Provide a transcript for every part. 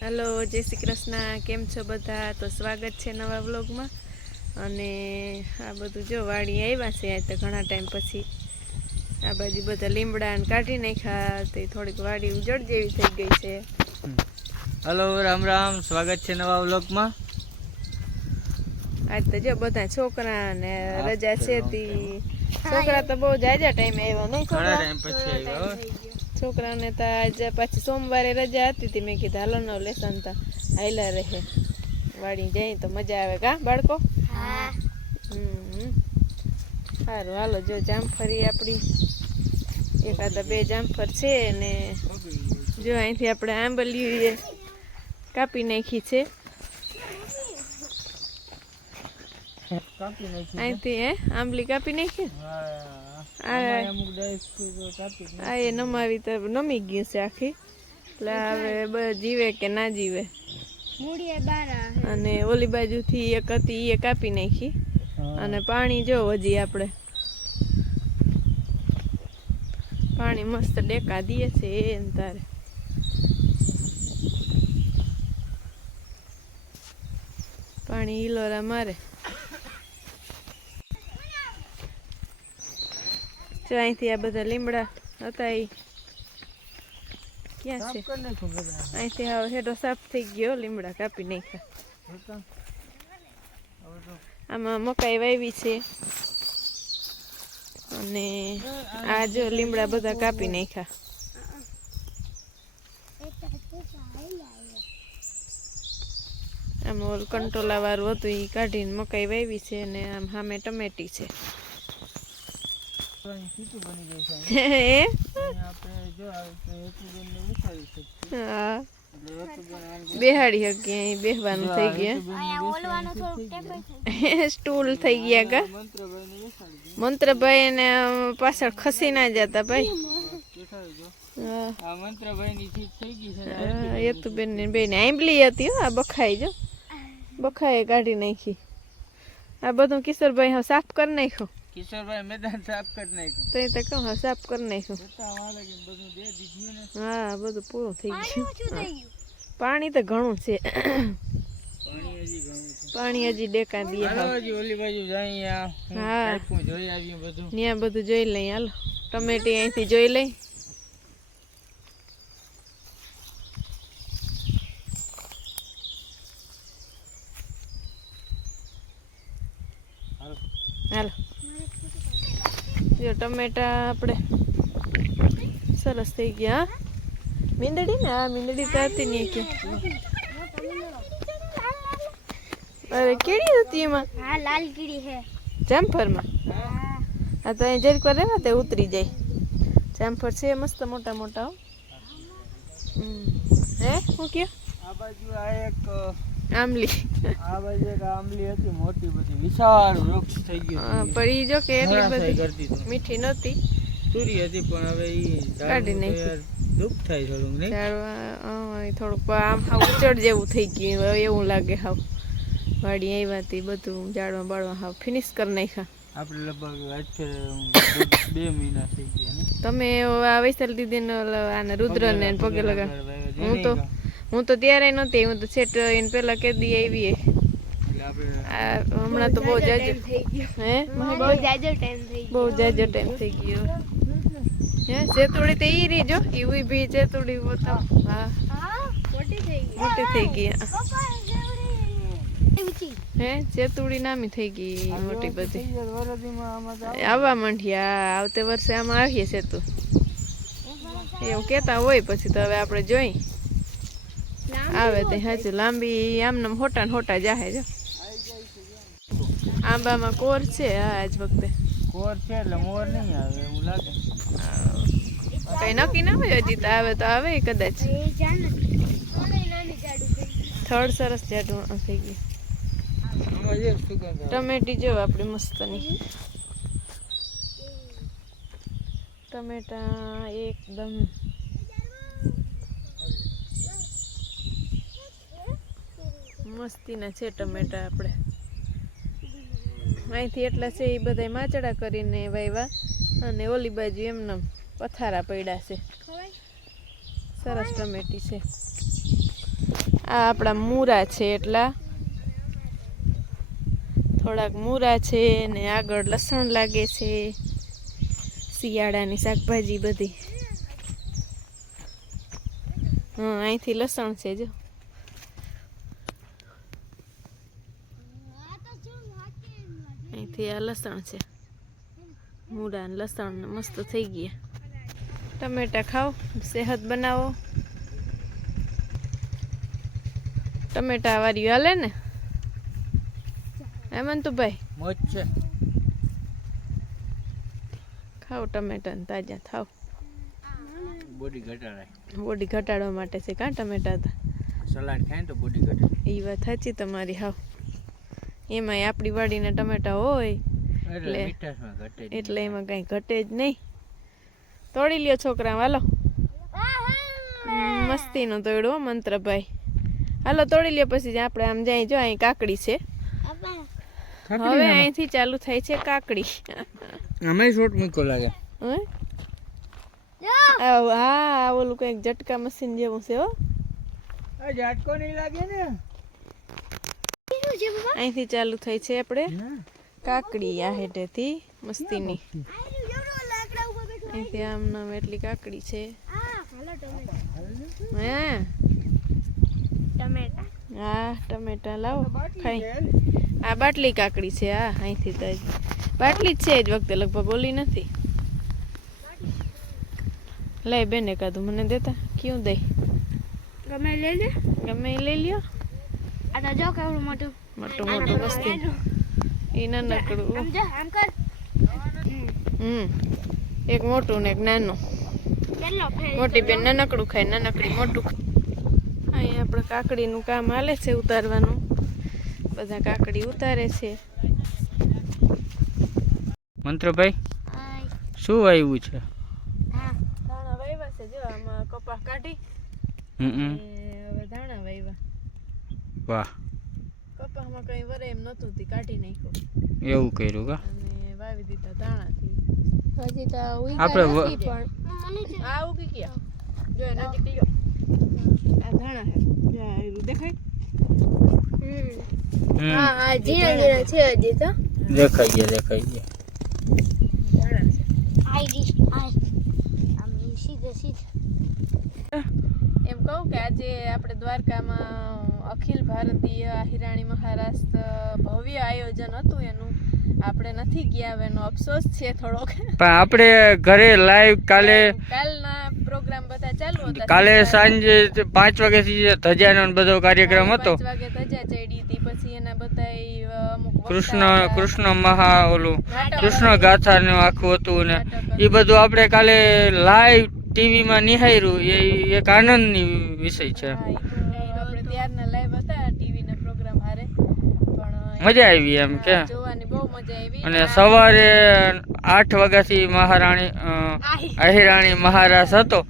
Hello जय श्री कृष्ण केम छो बधा। तो स्वागत है नवा व्लॉग में। अने आ बधु जो वाड़ी आव्या छे आज तो घणा टाइम पछी आ बाजू बधा લીમડા काढी नाख्या ते थोड़ीक वाड़ी उजड़ जेवी थई गई छे। हेलो राम राम, स्वागत है नवा व्लॉग में। आज तो जो बधा छोकरा ने रजा छे ती छोकरा तो बहुत जाजा टाइम आव्यो नहीं घणा टाइम पछी आव्यो। छोकरा ने तो आज पाછી सोमवारे रजा हती ती मैं कीधुं हालो नो लेसन तो हायला रहे वाड़ी जाई तो मजा आवे का बाळको। हाँ सारू हालो जो जामफरी आपणी एकादा बे जामफर छे ने जो અહીંથી આપણે આંબલીઓ કાપી નાખી છે અહીંથી આંબલી કાપી નાખી આ એ નમાવી તો નમી ગયું છે આખી એટલે હવે જીવે કે ના જીવે અને ઓલી બાજુથી એક હતી એ કાપી નાખી અને પાણી જો હજી આપણે पानी मस्त डेका दिए से तारे पानी हिलोरा मारे जो અહીંથી આ બધા લીમડા હતા એ ક્યાં છે અહીંથી આ હેડો સાફ થઈ ગયો લીમડા કાપી નાખ્યા આમાં મકાઈ વાવી છે અને આ જો લીમડા બધા કાપી નાખ્યા આમ ઓલ કંટોલા વાળું હતું એ કાઢીને મકાઈ વાવી છે અને આમ સામે ટમેટી છે બેહાડી હકી અહીં બેહવાનું થઈ ગયા સ્ટૂલ થઈ ગયા કા મંત્રભાઈ ને પાછળ ખસી ના જતા ભાઈ યતુબેન ને બેન આંબલી હતી આ બખાઈ જો બખાએ કાઢી નાખી આ બધું કિશોરભાઈ હા સાફ કરી નાખ્યું किशोरभाई मैदान साफ कर नाख्यो तो कहूँ हाँ साफ कर नाख्यो हाँ બધું પૂરું થઈ ગયું પાણી તો ઘણું છે પાણી હજી ડેકા દીએ હાલો ઓલી બાજુ જઈએ હા જોઈ આવીએ બધું ન્યા બધું જોઈ લઈ હાલો ટમેટી અહીંથી જોઈ લઈ હાલો जो टमेटा अपने सरस थी गया मींदड़ी ने आ मींदड़ी तो आती नहीं क्या अरे केड़ी होती है मां हां लाल कीड़ी है जामफर में आ तो जरीक पर रहवा ते उतरी जाए जामफर छे मस्त मोटा मोटा हे હું કે આ બાજુ આ એક આમલી આ બાજુ એક આમલી હતી મોટી બધી વિશાળ વૃક્ષ થઈ ગયું પણ ઈ જો કે એટલી બધી મીઠી નહોતી તુરી હતી પણ હવે ઈ કાઢી નાખી દુઃખ થાય થોડું નહીં થોડુંક આમ હાવ ઉચડ જેવું થઈ ગયું એવું લાગે હાવ વાડી આવ્યા હતી બધું ઝાડવા બાળવા હાવ ફિનિશ કરી નાખ્યા આપણે લગભગ આજે 2 મહિના થઈ ગયા ને તમે આ વૈશાલ દીદીને આને રુદ્રને પગે લગા હું તો ત્યારે નહોતી હું તો સેટ એને પહેલા કેદી આવી હમણાં તો બહુ જાજો થઈ ગયો હે બહુ જાજો ટાઈમ થઈ ગયો હે સેતુડી તો ઈ રી જો ઈ ઉભી સેતુડી બતાવ હા મોટી થઈ ગઈ હે સેતુડી નામી થઈ ગઈ મોટી બધી આવવા માંડ્યા આવતે વર્ષે આમાં આવીએ સેતુ એવું કહેતા હોય પછી તો હવે આપણે જોઈ આવે તે હજુ લાંબી આમને હોટા ને હોટા જાહે જો આંબામાં કોર છે હા આજ વખતે કોર છે એટલે મોર નહીં આવે એવું લાગે કઈ નક્કી ના હોય હજી તો આવે કદાચ થર્ડ સરસ જાડું થઈ ગયું ટમેટી જો આપણી મસ્તની ટમેટા એકદમ મસ્તીના છે ટમેટા આપણે અહીંથી એટલા છે એ બધા માચડા કરીને વાવ્યા અને ઓલી બાજુ એમને પથારા પડ્યા છે સરસ ટમેટી છે આ આપણા મૂરા છે એટલા થોડાક મૂરા છે ને આગળ લસણ લાગે છે શિયાળાની શાકભાજી બધી હા અહીંથી લસણ છે જો અહીંથી આ લસણ છે મૂળા ને લસણ ને મસ્ત થઈ ગયા ટમેટા ખાઓ સેહત બનાવો ટમેટા વાળી હાલે ને હેમંતુભાઈ મોજ છે ખાઓ ટમેટા ને તાજા થાવ બોડી ઘટાડાય બોડી ઘટાડવા માટે છે કાં ટમેટા હતા સલાડ ખાય ને તો બોડી ઘટે એ વાત સાચી તમારી હાવ એમાંય આપણી વાડીના ટમેટા હોય એટલે મીઠાશમાં ઘટે જ એટલે એમાં કાંઈ ઘટે જ નહીં તોડી લ્યો છોકરા હાલો મસ્તીનો તોડ્યો મંત્રભાઈ હાલો તોડી લ્યો પછી આપણે આમ જાય જો અહીં કાકડી છે હવે અહીંથી ચાલુ થાય છે કાકડી અમે શોટ મૂકો લાગે હા ઓલું કંઈક ઝટકા મશીન જેવું છે હો આ ઝાટકો નહીં લાગે ને અહીંથી ચાલુ થઈ છે આપણે કાકડી આ હેઠેથી મસ્તીની અહીંથી આમ નામ એટલી કાકડી છે હે હા ટમેટા લાવો ખાઈ આ બાટલી કાકડી છે હા અહીંથી તો બાટલી જ છે જ વખતે લગભગ ઓલી નથી લઈ બેન એકાદું મને દેતા ક્યું દઈ ગમે લઈ લે ગમે એ લઈ લ્યો આ તો જો કેવડું મોટું મોટું મોટું મસ્તી એ નાનકડું આમ જો આમ કર એક મોટું ને એક નાનું કેટલો ફેર મોટી બેન નાનકડું ખાય નાનકડી મોટું અહીંયા આપણે કાકડીનું કામ હાલે છે ઉતારવાનું બધા કાકડી ઉતારે છે મંત્રભાઈ શું આવ્યું છે ધાણા વાવ્યા છે જો આમાં કપાસ કાઢી હવે ધાણા વાવ્યા વાહ કપાસમાં કઈ વરે એમ નતું તે કાઢી નાખ્યું એવું કર્યું કા અને વાવી દીધા ધાણાથી હજી તો આપણે આ ઉગી ગયા જો નજીક લ્યો આ ધાણા હે જો આ એરું દેખાય હા હા જીણા જીણા છે હજી તો દેખાઈ ગયા ધાણા છે આઈ આમ સીધે સીધે એમ કહું કે આજે આપણે દ્વારકામાં અખિલ ભારતીય આહિરાણી મહારાષ્ટ્ર ભવ્ય આયોજન હતું એનું આપણે નથી ગયા હવે એનો અફસોસ છે થોડોક પણ આપણે ઘરે લાઈવ કાલના પ્રોગ્રામ બધા ચાલુ હતા કાલે સાંજે 5 વાગ્યાથી ધજાનો બધો કાર્યક્રમ હતો 5 વાગે ધજા ચડી હતી પછી એના બધા અમુક કૃષ્ણ મહા ઓલું કૃષ્ણ ગાથાનું આખું હતું ને એ બધું આપણે કાલે લાઈવ ટીવીમાં નિહાળ્યું એ એક આનંદની વિષય છે આપણે ત્યારના લાઈવ હતા ટીવીના પ્રોગ્રામ હારે પણ મજા આવી એમ કે જોવાની બહુ મજા આવી અને સવારે 8 વાગ્યાથી મહારાણી આહિરાણી મહારાજ હતો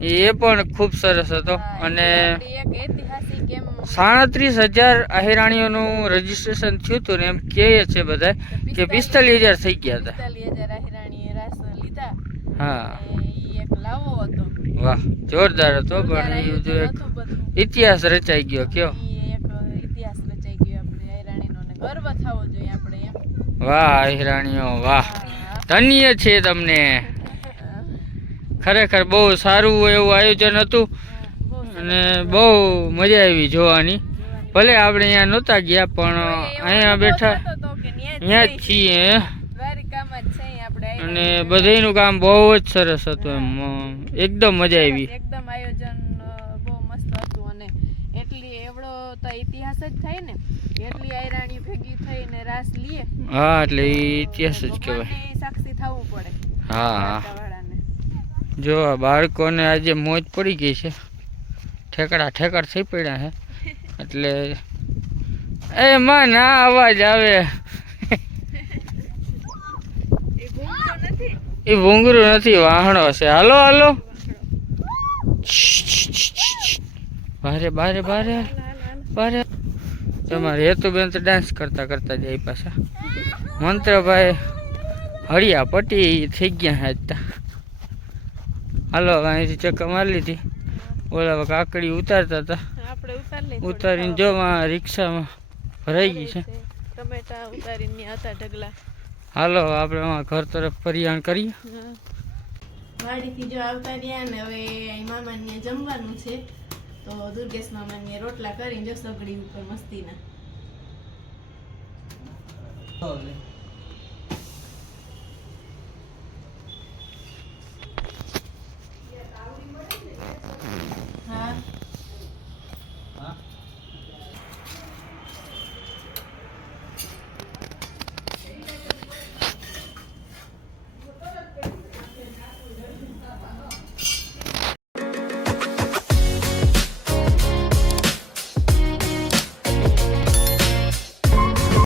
એ પણ ખૂબ સરસ હતો અને એક ઐતિહાસિક એમ 37,000 આહિરાણીઓનું રજીસ્ટ્રેશન થયું હતું ને એમ કહે છે બધા કે 45,000 થઈ ગયા હતા 45,000 આહિરાણીએ રાસ લીધા હા ઈ એક લાવો હતો વાહ જોરદાર હતો પણ એ જો એક હતું બધું ઇતિહાસ રચાઈ ગયો કયો ઈ એક ઇતિહાસ રચાઈ ગયો આપણે આહિરાણીનો ને ગર્વ થવો જોઈએ આપણે એમ વાહ આહિરાણીઓ વાહ ધન્ય છે તમને ખરેખર બહુ સારું એવું આયોજન હતું અને બહુ મજા આવી જોવાની ભલે આપણે અહીંયા નહોતા ગયા પણ અહીંયા બેઠા અહીંયા જ છીએ દ્વારિકામાં જ છે આપણે અને બધાયનું કામ બહુ જ સરસ હતું એમ એકદમ મજા આવી એકદમ આયોજન બહુ મસ્ત હતું અને એટલી એવડો તો ઇતિહાસ જ થાય ને એટલી આયરાણી ભેગી થઈને રાસ લીએ હા એટલે એ ઇતિહાસ જ કહેવાય ભગવાનને સાક્ષી થવું પડે હા દ્વારકાવાળાને. જો આ બાળકોને આજે મોજ પડી ગઈ છે ઠેકડ થઈ પડ્યા છે એટલે એ માં ના અવાજ આવે એ ભૂંગરું નથી વાહણો છે હાલો હાલો બારે બારે બારે બારે તમારે હેતુબેન તો ડાન્સ કરતા કરતા જાય પાછા મંત્રભાઈ હળિયા પટ્ટી થઈ ગયા હતા હાલો અહીંથી ચક્કર મારી લીધી ઓલા કાકડી ઉતારતા હતા. આપણે ઉતાર લઈ ઉતારીને જો આ રિક્ષામાં ભરાઈ ગઈ છે. ટમેટા ઉતારીને ન્યા હતા ઢગલા. હાલો આપણે આમાં ઘર તરફ પરિયાણ કરીએ. વાડીથી જો આવતા રહ્યા ને હવે અહીં મામાને જમવાનું છે તો દુર્ગેશ મામાને રોટલા કરીને જો સગડી ઉપર મસ્તીના